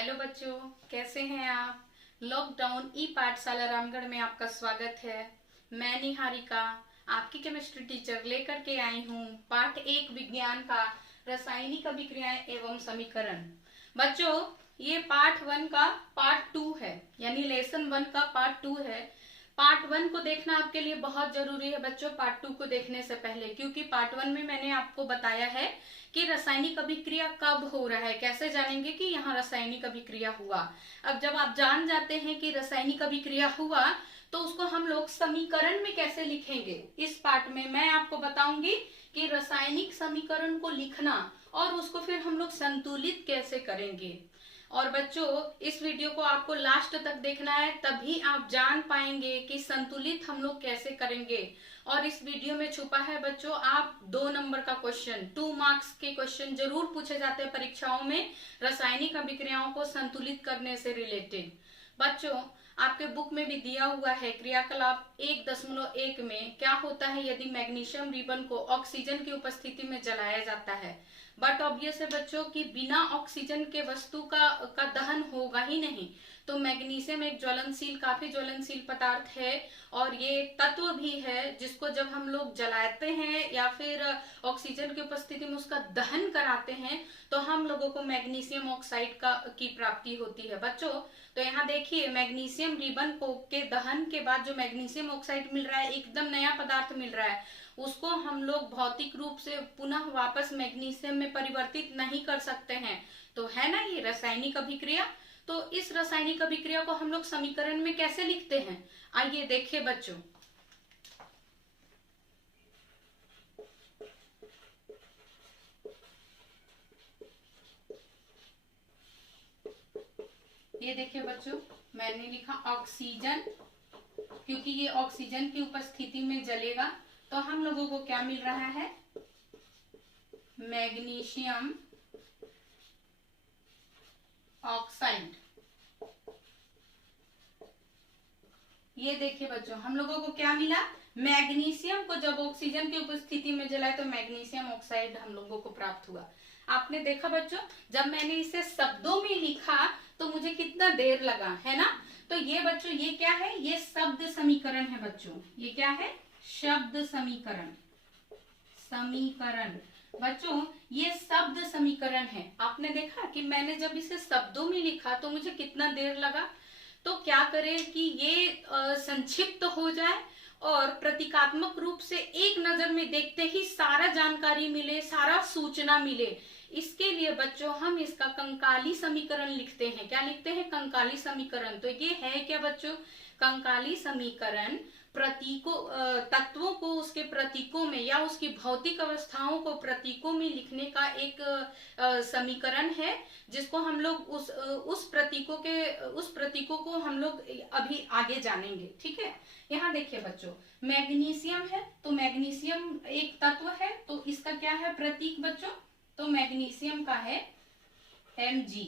Hello बच्चों, कैसे हैं आप। लॉकडाउन ई पाठशाला रामगढ़ में आपका स्वागत है। मैं निहारिका, आपकी केमिस्ट्री टीचर, लेकर के आई हूँ पाठ 1 विज्ञान का रासायनिक अभिक्रियाएं एवं समीकरण। बच्चों, ये पार्ट 1 का पार्ट 2 है, यानी लेसन 1 का पार्ट 2 है। पार्ट 1 को देखना आपके लिए बहुत जरूरी है बच्चों, पार्ट 2 को देखने से पहले, क्योंकि पार्ट 1 में मैंने आपको बताया है कि रासायनिक अभिक्रिया कब हो रहा है, कैसे जानेंगे कि यहाँ रासायनिक अभिक्रिया हुआ। अब जब आप जान जाते हैं कि रासायनिक अभिक्रिया हुआ, तो उसको हम लोग समीकरण में कैसे लिखेंगे, इस पार्ट में मैं आपको बताऊंगी कि रासायनिक समीकरण को लिखना और उसको फिर हम लोग संतुलित कैसे करेंगे। और बच्चों, इस वीडियो को आपको लास्ट तक देखना है, तभी आप जान पाएंगे कि संतुलित हम लोग कैसे करेंगे। और इस वीडियो में छुपा है बच्चों, आप 2 नंबर का क्वेश्चन, 2 मार्क्स के क्वेश्चन जरूर पूछे जाते हैं परीक्षाओं में, रासायनिक अभिक्रियाओं को संतुलित करने से रिलेटेड। बच्चों, आपके बुक में भी दिया हुआ है क्रियाकलाप 1.1 में क्या होता है यदि मैग्नीशियम रिबन को ऑक्सीजन की उपस्थिति में जलाया जाता है। बट ऑब्वियस है बच्चों कि बिना ऑक्सीजन के वस्तु का दहन होगा ही नहीं। तो मैग्नीशियम एक ज्वलनशील, काफी ज्वलनशील पदार्थ है, और ये तत्व भी है जिसको जब हम लोग जलाते हैं या फिर ऑक्सीजन की उपस्थिति में उसका दहन कराते हैं, तो हम लोगों को मैग्नीशियम ऑक्साइड की प्राप्ति होती है बच्चों। तो यहाँ देखिए, मैग्नीशियम रिबन को के दहन के बाद जो मैग्नीशियम ऑक्साइड मिल रहा है, एकदम नया पदार्थ मिल रहा है, उसको हम लोग भौतिक रूप से पुनः वापस मैग्नीशियम में परिवर्तित नहीं कर सकते हैं। तो है ना ये रासायनिक अभिक्रिया। तो इस रासायनिक अभिक्रिया को हम लोग समीकरण में कैसे लिखते हैं, आइए देखिए बच्चों। ये देखिए बच्चों, मैंने लिखा ऑक्सीजन, क्योंकि ये ऑक्सीजन की उपस्थिति में जलेगा, तो हम लोगों को क्या मिल रहा है, मैग्नीशियम ऑक्साइड। ये देखिए बच्चों, हम लोगों को क्या मिला, मैग्नीशियम को जब ऑक्सीजन की उपस्थिति में जलाए तो मैग्नीशियम ऑक्साइड हम लोगों को प्राप्त हुआ। आपने देखा बच्चों, जब मैंने इसे शब्दों में लिखा तो मुझे कितना देर लगा, है ना। तो ये बच्चों, ये क्या है, ये शब्द समीकरण है बच्चों। ये क्या है, शब्द समीकरण। समीकरण बच्चों, ये शब्द समीकरण है। आपने देखा कि मैंने जब इसे शब्दों में लिखा तो मुझे कितना देर लगा। तो क्या करें कि ये संक्षिप्त हो जाए और प्रतीकात्मक रूप से एक नजर में देखते ही सारा जानकारी मिले, सारा सूचना मिले। इसके लिए बच्चों हम इसका कंकाली समीकरण लिखते हैं। क्या लिखते हैं, कंकाली समीकरण। तो ये है क्या बच्चों, कंकाली समीकरण प्रतीकों, तत्वों को उसके प्रतीकों में या उसकी भौतिक अवस्थाओं को प्रतीकों में लिखने का एक समीकरण है, जिसको हम लोग उस प्रतीकों को हम लोग अभी आगे जानेंगे। ठीक है, यहाँ देखिए बच्चों, मैग्नीशियम है, तो मैग्नीशियम एक तत्व है, तो इसका क्या है प्रतीक बच्चों, तो मैग्नीशियम का है Mg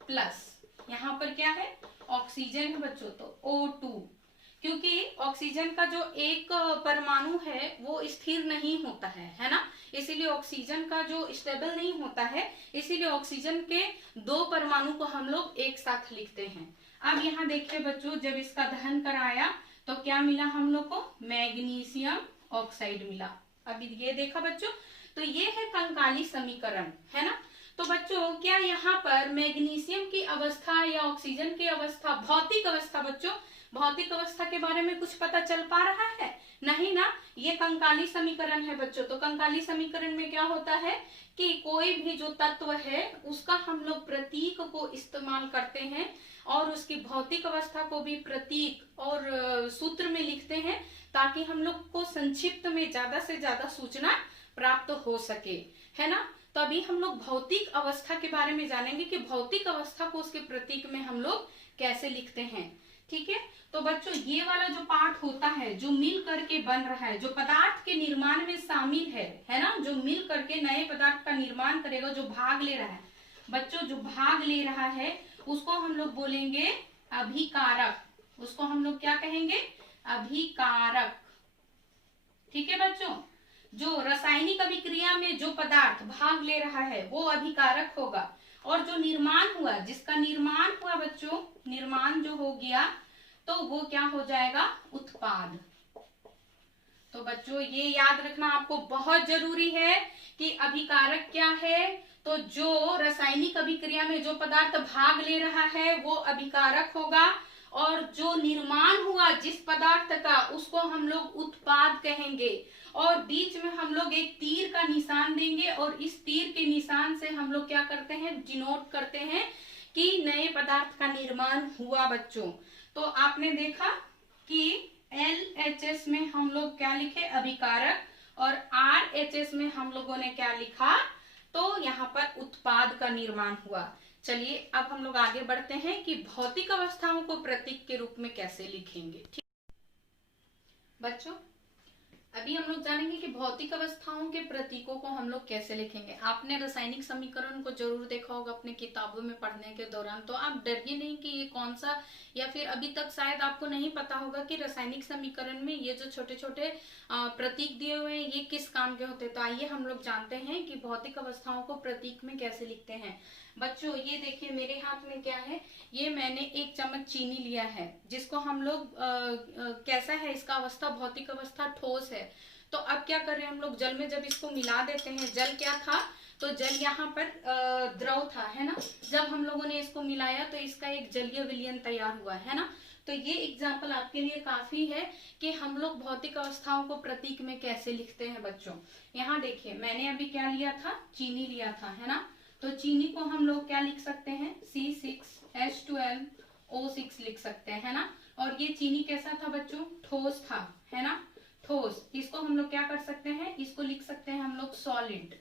प्लस। यहाँ पर क्या है, ऑक्सीजन है बच्चों, तो O2। क्योंकि ऑक्सीजन का जो एक परमाणु है वो स्थिर नहीं होता है ना, इसीलिए ऑक्सीजन का जो स्टेबल नहीं होता है, इसीलिए ऑक्सीजन के 2 परमाणु को हम लोग एक साथ लिखते हैं। अब यहाँ देखिए बच्चों, जब इसका दहन कराया तो क्या मिला हम लोग को, मैग्नीशियम ऑक्साइड मिला। अब ये देखा बच्चों, तो ये है कंकाली समीकरण, है ना। तो बच्चों, क्या यहाँ पर मैग्नीशियम की अवस्था या ऑक्सीजन की अवस्था, भौतिक अवस्था बच्चों, भौतिक अवस्था के बारे में कुछ पता चल पा रहा है, नहीं ना। ये कंकाली समीकरण है बच्चों। तो कंकाली समीकरण में क्या होता है कि कोई भी जो तत्व है उसका हम लोग प्रतीक को इस्तेमाल करते हैं और उसकी भौतिक अवस्था को भी प्रतीक और सूत्र में लिखते हैं, ताकि हम लोग को संक्षिप्त में ज्यादा से ज्यादा सूचना प्राप्त हो सके, है ना। तो अभी हम लोग भौतिक अवस्था के बारे में जानेंगे कि भौतिक अवस्था को उसके प्रतीक में हम लोग कैसे लिखते हैं। ठीक है, तो बच्चों, ये वाला जो पार्ट होता है जो मिल करके बन रहा है, जो पदार्थ के निर्माण में शामिल है ना, जो मिल करके नए पदार्थ का निर्माण करेगा, जो भाग ले रहा है बच्चों, जो भाग ले रहा है उसको हम लोग बोलेंगे अभिकारक। उसको हम लोग क्या कहेंगे, अभिकारक। ठीक है बच्चों, जो रासायनिक अभिक्रिया में जो पदार्थ भाग ले रहा है वो अभिकारक होगा, और जो निर्माण हुआ, जिसका निर्माण हुआ बच्चों, निर्माण जो हो गया तो वो क्या हो जाएगा, उत्पाद। तो बच्चों ये याद रखना आपको बहुत जरूरी है कि अभिकारक क्या है। तो जो रासायनिक अभिक्रिया में जो पदार्थ भाग ले रहा है वो अभिकारक होगा, और जो निर्माण हुआ जिस पदार्थ का उसको हम लोग उत्पाद कहेंगे। और बीच में हम लोग एक तीर का निशान देंगे, और इस तीर के निशान से हम लोग क्या करते हैं, डिनोट करते हैं कि नए पदार्थ का निर्माण हुआ बच्चों। तो आपने देखा कि LHS में हम लोग क्या लिखे, अभिकारक, और RHS में हम लोगों ने क्या लिखा, तो यहाँ पर उत्पाद का निर्माण हुआ। चलिए अब हम लोग आगे बढ़ते हैं कि भौतिक अवस्थाओं को प्रतीक के रूप में कैसे लिखेंगे। ठीक बच्चों, अभी हम लोग जानेंगे कि भौतिक अवस्थाओं के प्रतीकों को हम लोग कैसे लिखेंगे। आपने रासायनिक समीकरण को जरूर देखा होगा अपने किताबों में पढ़ने के दौरान, तो आप डरिए नहीं कि ये कौन सा, या फिर अभी तक शायद आपको नहीं पता होगा कि रासायनिक समीकरण में ये जो छोटे छोटे प्रतीक दिए हुए हैं ये किस काम के होते हैं। तो आइए हम लोग जानते हैं कि भौतिक अवस्थाओं को प्रतीक में कैसे लिखते हैं। बच्चों ये देखिए मेरे हाथ में क्या है, ये मैंने 1 चम्मच चीनी लिया है, जिसको हम लोग कैसा है, इसका अवस्था, भौतिक अवस्था ठोस है। तो अब क्या कर रहे हैं हम लोग, जल में जब इसको मिला देते हैं, जल क्या था, तो जल यहाँ पर द्रव था, है ना। जब हम लोगों ने इसको मिलाया तो इसका एक जलीय विलयन तैयार हुआ, है ना। तो ये एग्जाम्पल आपके लिए काफी है कि हम लोग भौतिक अवस्थाओं को प्रतीक में कैसे लिखते हैं बच्चों। यहाँ देखिए मैंने अभी क्या लिया था, चीनी लिया था, है ना। तो चीनी को हम लोग क्या लिख सकते हैं, C6H12O6 लिख सकते हैं, है ना। और ये चीनी कैसा था बच्चों, ठोस था, है ना, ठोस। इसको हम लोग क्या कर सकते हैं, इसको लिख सकते हैं हम लोग सॉलिड,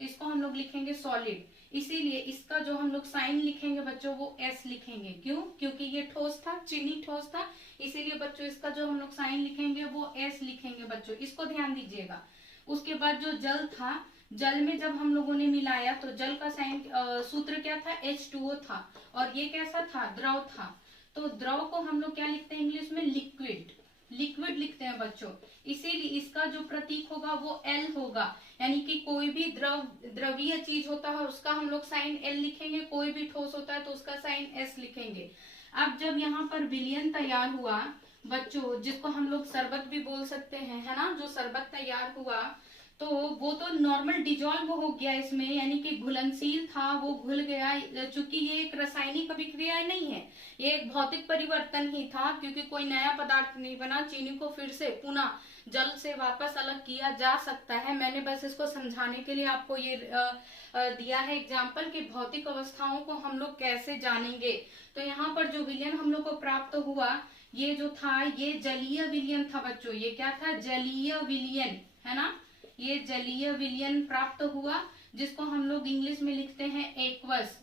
इसको हम लोग लिखेंगे सॉलिड। इसीलिए इसका जो हम लोग साइन लिखेंगे बच्चों वो S लिखेंगे। क्यों, क्योंकि ये ठोस था, चीनी ठोस था, इसीलिए बच्चों इसका जो हम लोग साइन लिखेंगे वो S लिखेंगे बच्चों, इसको ध्यान दीजिएगा। उसके बाद जो जल था, जल में जब हम लोगों ने मिलाया तो जल का साइन सूत्र क्या था, H2O था, और ये कैसा था, द्रव था। तो द्रव को हम लोग क्या लिखते हैं इंग्लिश में, लिक्विड, लिक्विड लिखते हैं बच्चों। इसीलिए इसका जो प्रतीक होगा वो L होगा, यानी कि कोई भी द्रवीय चीज होता है उसका हम लोग साइन L लिखेंगे, कोई भी ठोस होता है तो उसका साइन S लिखेंगे। अब जब यहाँ पर विलयन तैयार हुआ बच्चों, जिसको हम लोग शरबत भी बोल सकते हैं, है ना, जो शरबत तैयार हुआ तो वो तो नॉर्मल डिजॉल्व हो गया इसमें, यानी कि घुलनशील था, वो घुल गया। चूंकि ये एक रासायनिक अभिक्रिया नहीं है, ये एक भौतिक परिवर्तन ही था, क्योंकि कोई नया पदार्थ नहीं बना। चीनी को फिर से पुनः जल से वापस अलग किया जा सकता है। मैंने बस इसको समझाने के लिए आपको ये दिया है एग्जाम्पल कि भौतिक अवस्थाओं को हम लोग कैसे जानेंगे। तो यहाँ पर जो विलयन हम लोग को प्राप्त हुआ, ये जो था ये जलीय विलयन था बच्चों। ये क्या था, जलीय विलयन, है ना। ये जलीय विलयन प्राप्त हुआ, जिसको हम लोग इंग्लिश में लिखते हैं एक्वस,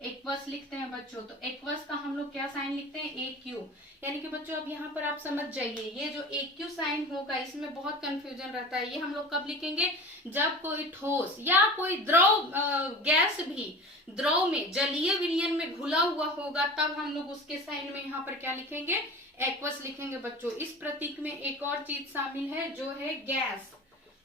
एक्वस लिखते हैं बच्चों। तो एक्वस का हम लोग क्या साइन लिखते हैं, AQ। यानी कि बच्चों अब यहाँ पर आप समझ जाइए, ये जो AQ साइन होगा इसमें बहुत कंफ्यूजन रहता है। ये हम लोग कब लिखेंगे, जब कोई ठोस या कोई द्रव गैस भी द्रव में जलीय विलयन में घुला हुआ होगा, तब हम लोग उसके साइन में यहाँ पर क्या लिखेंगे, एक्वस लिखेंगे बच्चों। इस प्रतीक में एक और चीज शामिल है जो है गैस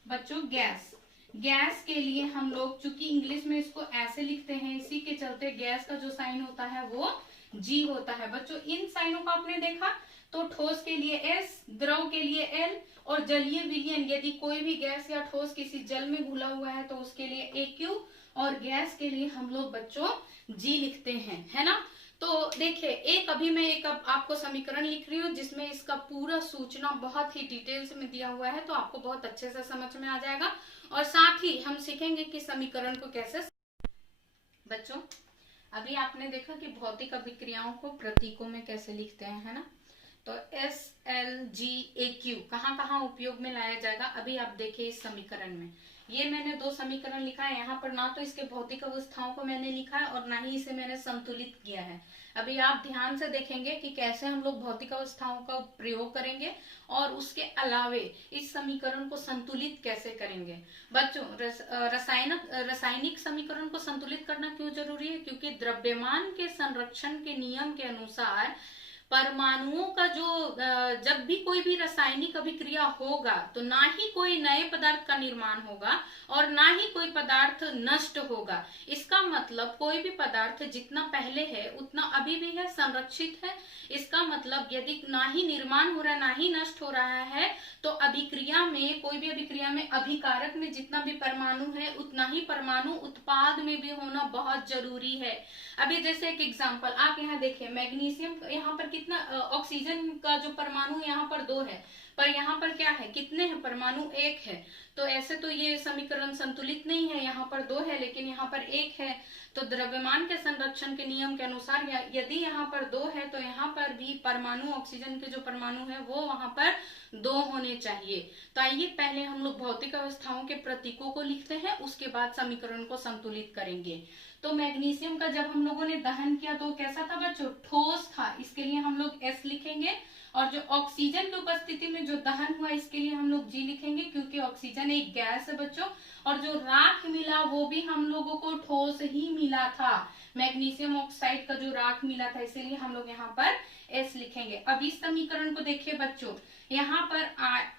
बच्चों, गैस। गैस के लिए हम लोग चूंकि इंग्लिश में इसको ऐसे लिखते हैं, इसी के चलते गैस का जो साइन होता है वो G होता है बच्चों। इन साइनों को आपने देखा, तो ठोस के लिए S, द्रव के लिए L, और जलीय विलयन यदि कोई भी गैस या ठोस किसी जल में घुला हुआ है तो उसके लिए AQ, और गैस के लिए हम लोग बच्चों G लिखते हैं, है ना। तो देखिए अभी मैं एक आपको समीकरण लिख रही हूँ जिसमें इसका पूरा सूचना बहुत ही डिटेल्स में दिया हुआ है, तो आपको बहुत अच्छे से समझ में आ जाएगा। और साथ ही हम सीखेंगे कि समीकरण को कैसे। बच्चों अभी आपने देखा कि भौतिक अभिक्रियाओं को प्रतीकों में कैसे लिखते हैं, है ना। तो SLGAQ कहाँ कहाँ उपयोग में लाया जाएगा, अभी आप देखिए इस समीकरण में। ये मैंने 2 समीकरण लिखा है यहाँ पर, ना तो इसके भौतिक अवस्थाओं को मैंने लिखा है और ना ही इसे मैंने संतुलित किया है। अभी आप ध्यान से देखेंगे कि कैसे हम लोग भौतिक अवस्थाओं का प्रयोग करेंगे और उसके अलावे इस समीकरण को संतुलित कैसे करेंगे। बच्चों रासायनिक समीकरण को संतुलित करना क्यों जरूरी है, क्योंकि द्रव्यमान के संरक्षण के नियम के अनुसार परमाणुओं का जो जब भी कोई भी रासायनिक अभिक्रिया होगा तो ना ही कोई नए पदार्थ का निर्माण होगा और ना ही कोई पदार्थ नष्ट होगा। इसका मतलब कोई भी पदार्थ जितना पहले है उतना अभी भी है, संरक्षित है। इसका मतलब यदि ना ही निर्माण हो रहा है ना ही नष्ट हो रहा है तो अभिक्रिया में, कोई भी अभिक्रिया में अभिकारक में जितना भी परमाणु है उतना ही परमाणु उत्पाद में भी होना बहुत जरूरी है। अभी जैसे एक एग्जांपल आप यहाँ देखिए, मैग्नीशियम यहाँ पर कितना, ऑक्सीजन का जो परमाणु यहाँ पर 2 है, पर यहाँ पर क्या है, कितने हैं परमाणु, 1 है। तो ऐसे तो ये समीकरण संतुलित नहीं है, यहाँ पर 2 है लेकिन यहाँ पर 1 है। तो द्रव्यमान के संरक्षण के नियम के अनुसार यदि यहाँ पर 2 है तो यहाँ पर भी परमाणु, ऑक्सीजन के जो परमाणु है वो वहां पर 2 होने चाहिए। तो आइए पहले हम लोग भौतिक अवस्थाओं के प्रतीकों को लिखते हैं, उसके बाद समीकरण को संतुलित करेंगे। तो मैग्नीशियम का जब हम लोगों ने दहन किया तो कैसा था बच्चों, ठोस था, इसके लिए हम लोग S लिखेंगे। और जो ऑक्सीजन की उपस्थिति में जो दहन हुआ इसके लिए हम लोग G लिखेंगे, क्योंकि ऑक्सीजन एक गैस है बच्चों। और जो राख मिला वो भी हम लोगों को ठोस ही मिला था, मैग्नीशियम ऑक्साइड का जो राख मिला था, इसीलिए हम लोग यहाँ पर S लिखेंगे। अब इस समीकरण को देखिए बच्चों, यहाँ पर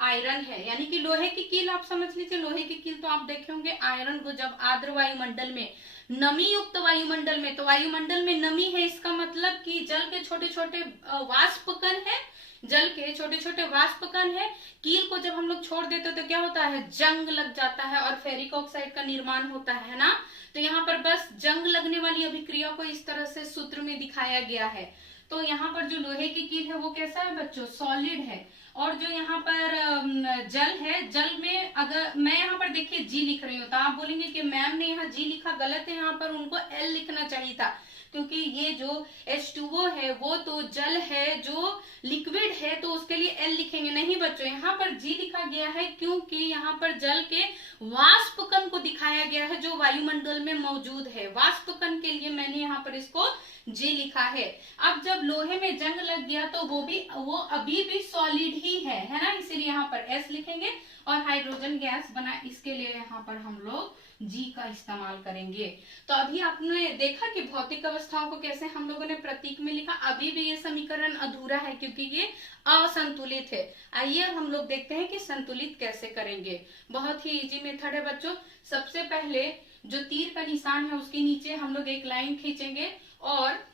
आयरन है, यानी कि लोहे की कील, आप समझ लीजिए लोहे की कील। तो आप देखे होंगे आयरन को जब आर्द्र वायुमंडल में, नमी युक्त वायुमंडल में, तो वायुमंडल में नमी है, इसका मतलब कि जल के छोटे छोटे वाष्पकण है, जल के छोटे छोटे वाष्पकण है। कील को जब हम लोग छोड़ देते तो क्या होता है, जंग लग जाता है और फेरिक ऑक्साइड का निर्माण होता है ना। तो यहाँ पर बस जंग लगने वाली अभिक्रिया को इस तरह से सूत्र में दिखाया गया है। तो यहाँ पर जो लोहे की कील है वो कैसा है बच्चों, सॉलिड है। और जो यहाँ पर जल है, जल में अगर मैं यहाँ पर देखिए G लिख रही हूँ तो आप बोलेंगे कि मैम ने यहाँ G लिखा गलत है, यहाँ पर उनको L लिखना चाहिए था, क्योंकि ये जो H2O है वो तो जल है जो लिक्विड है, तो उसके लिए L लिखेंगे। नहीं बच्चों, यहाँ पर G लिखा गया है क्योंकि यहाँ पर जल के वाष्पकण को दिखाया गया है जो वायुमंडल में मौजूद है। वाष्पकण के लिए मैंने यहाँ पर इसको G लिखा है। अब जब लोहे में जंग लग गया तो वो अभी भी सॉलिड ही है ना, इसीलिए यहाँ पर S लिखेंगे। और हाइड्रोजन गैस बना, इसके लिए यहाँ पर हम लोग G का इस्तेमाल करेंगे। तो अभी आपने देखा कि भौतिक अवस्थाओं को कैसे हम लोगों ने प्रतीक में लिखा। अभी भी ये समीकरण अधूरा है क्योंकि ये असंतुलित है। आइए हम लोग देखते हैं कि संतुलित कैसे करेंगे। बहुत ही इजी मेथड है बच्चों। सबसे पहले जो तीर का निशान है उसके नीचे हम लोग एक लाइन खींचेंगे और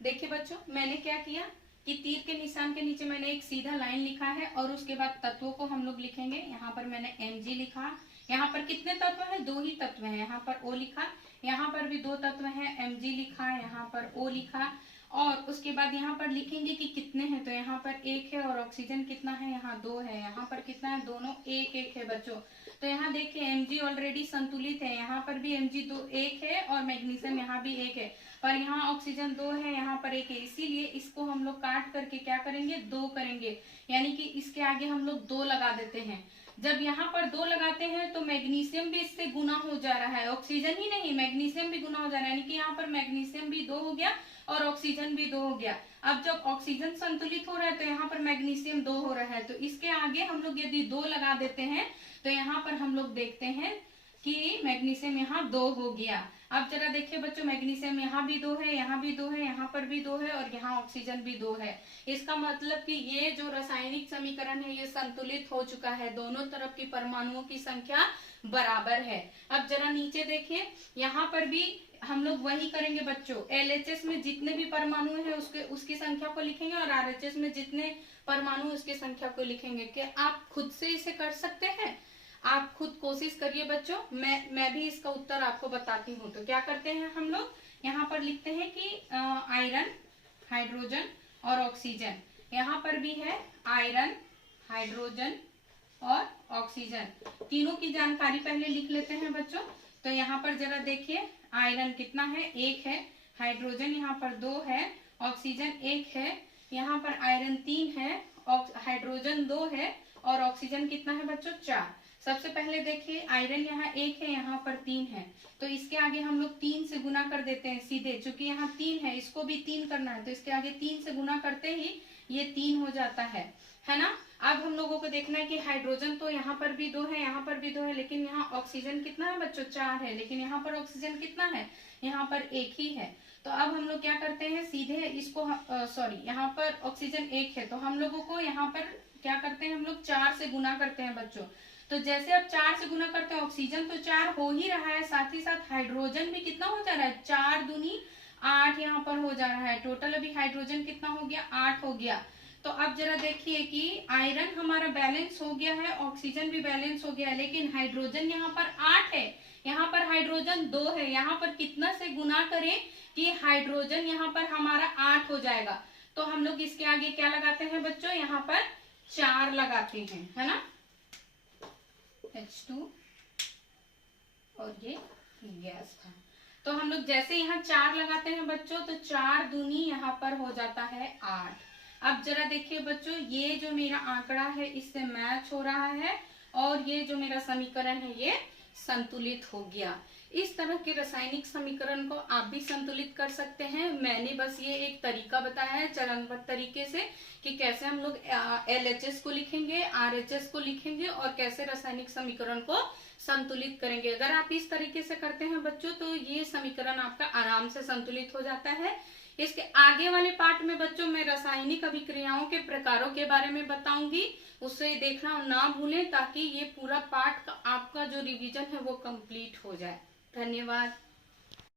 देखिए बच्चों, मैंने क्या किया कि तीर के निशान के नीचे मैंने एक सीधा लाइन लिखा है और उसके बाद तत्वों को हम लोग लिखेंगे। यहाँ पर मैंने Mg लिखा। यहाँ पर कितने तत्व हैं, 2 ही तत्व हैं। यहाँ पर O लिखा, यहाँ पर भी 2 तत्व हैं, Mg लिखा, यहाँ पर O लिखा। और उसके बाद यहाँ पर लिखेंगे कि कितने हैं, तो यहाँ पर 1 है। और ऑक्सीजन कितना है, यहाँ 2 है। यहाँ पर कितना है, दोनों 1-1 है बच्चों। तो यहाँ देखिए Mg ऑलरेडी संतुलित है, यहाँ पर भी Mg 1 है और मैग्नीशियम यहाँ भी 1 है, पर यहाँ ऑक्सीजन 2 है, यहाँ पर 1 है। इसीलिए इसको हम लोग काट करके क्या करेंगे, 2 करेंगे, यानी कि इसके आगे हम लोग 2 लगा देते हैं। जब यहाँ पर 2 लगाते हैं तो मैग्नीशियम भी इससे गुना हो जा रहा है, ऑक्सीजन ही नहीं मैग्नीशियम भी गुना हो जा रहा है, यानी कि यहाँ पर मैग्नीशियम भी 2 हो गया और ऑक्सीजन भी 2 हो गया। अब जब ऑक्सीजन संतुलित हो रहा है तो यहाँ पर मैग्नीशियम 2 हो रहा है, तो इसके आगे हम लोग यदि 2 लगा देते हैं तो यहाँ पर हम लोग देखते हैं कि मैग्नीशियम यहाँ 2 हो गया। अब जरा देखिए बच्चों, मैग्नीशियम यहाँ भी 2 है, यहाँ भी 2 है, यहाँ पर भी 2 है और यहाँ ऑक्सीजन भी 2 है। इसका मतलब कि ये जो रासायनिक समीकरण है ये संतुलित हो चुका है, दोनों तरफ की परमाणुओं की संख्या बराबर है। अब जरा नीचे देखिए, यहाँ पर भी हम लोग वही करेंगे बच्चों। LHS में जितने भी परमाणु है उसकी संख्या को लिखेंगे और RHS में जितने परमाणु उसकी संख्या को लिखेंगे। क्या आप खुद से इसे कर सकते हैं? आप खुद कोशिश करिए बच्चों, मैं भी इसका उत्तर आपको बताती हूँ। तो क्या करते हैं हम लोग, यहाँ पर लिखते हैं कि आयरन, हाइड्रोजन और ऑक्सीजन। यहाँ पर भी है आयरन, हाइड्रोजन और ऑक्सीजन, तीनों की जानकारी पहले लिख लेते हैं बच्चों। तो यहाँ पर जरा देखिए, आयरन कितना है, 1 है, हाइड्रोजन यहाँ पर 2 है, ऑक्सीजन 1 है, यहाँ पर आयरन 3 है, हाइड्रोजन 2 है और ऑक्सीजन कितना है बच्चों, 4। सबसे पहले देखिए आयरन यहाँ 1 है, यहाँ पर 3 है, तो इसके आगे हम लोग 3 से गुना कर देते हैं सीधे, चूंकि यहाँ 3 है, इसको भी 3 करना है, तो इसके आगे 3 से गुना करते ही ये 3 हो जाता है ना। अब हम लोगों को देखना है कि हाइड्रोजन तो यहाँ पर भी 2 है, यहाँ पर भी 2 है, लेकिन यहाँ ऑक्सीजन कितना है बच्चों, 4 है, लेकिन यहाँ पर ऑक्सीजन कितना है, यहाँ पर 1 ही है। तो अब हम लोग क्या करते हैं, सीधे इसको सॉरी यहाँ पर ऑक्सीजन 1 है, तो हम लोगों को यहाँ पर क्या करते हैं, हम लोग 4 से गुना करते हैं बच्चों। तो जैसे अब 4 से गुना करते हैं, ऑक्सीजन तो 4 हो ही रहा है, साथ ही साथ हाइड्रोजन भी कितना हो जा रहा है, 4 दूनी 8 यहाँ पर हो जा रहा है। टोटल अभी हाइड्रोजन कितना हो गया, 8 हो गया। तो अब जरा देखिए कि आयरन हमारा बैलेंस हो गया है, ऑक्सीजन भी बैलेंस हो गया है, लेकिन हाइड्रोजन यहाँ पर 8 है, यहाँ पर हाइड्रोजन 2 है, यहाँ पर कितना से गुना करें कि हाइड्रोजन यहाँ पर हमारा 8 हो जाएगा। तो हम लोग इसके आगे क्या लगाते हैं बच्चों, यहाँ पर 4 लगाते हैं, है ना, H2 और ये गैस था। तो हम लोग जैसे यहाँ 4 लगाते हैं बच्चों, तो 4 दूनी यहाँ पर हो जाता है 8। अब जरा देखिए बच्चों, ये जो मेरा आंकड़ा है इससे मैच हो रहा है, और ये जो मेरा समीकरण है ये संतुलित हो गया। इस तरह के रासायनिक समीकरण को आप भी संतुलित कर सकते हैं। मैंने बस ये एक तरीका बताया है चरणबद्ध तरीके से कि कैसे हम लोग LHS को लिखेंगे, RHS को लिखेंगे और कैसे रासायनिक समीकरण को संतुलित करेंगे। अगर आप इस तरीके से करते हैं बच्चों, तो ये समीकरण आपका आराम से संतुलित हो जाता है। इसके आगे वाले पार्ट में बच्चों मैं रासायनिक अभिक्रियाओं के प्रकारों के बारे में बताऊंगी, उससे देखना ना भूलें, ताकि ये पूरा पार्ट का आपका जो रिवीजन है वो कंप्लीट हो जाए। धन्यवाद।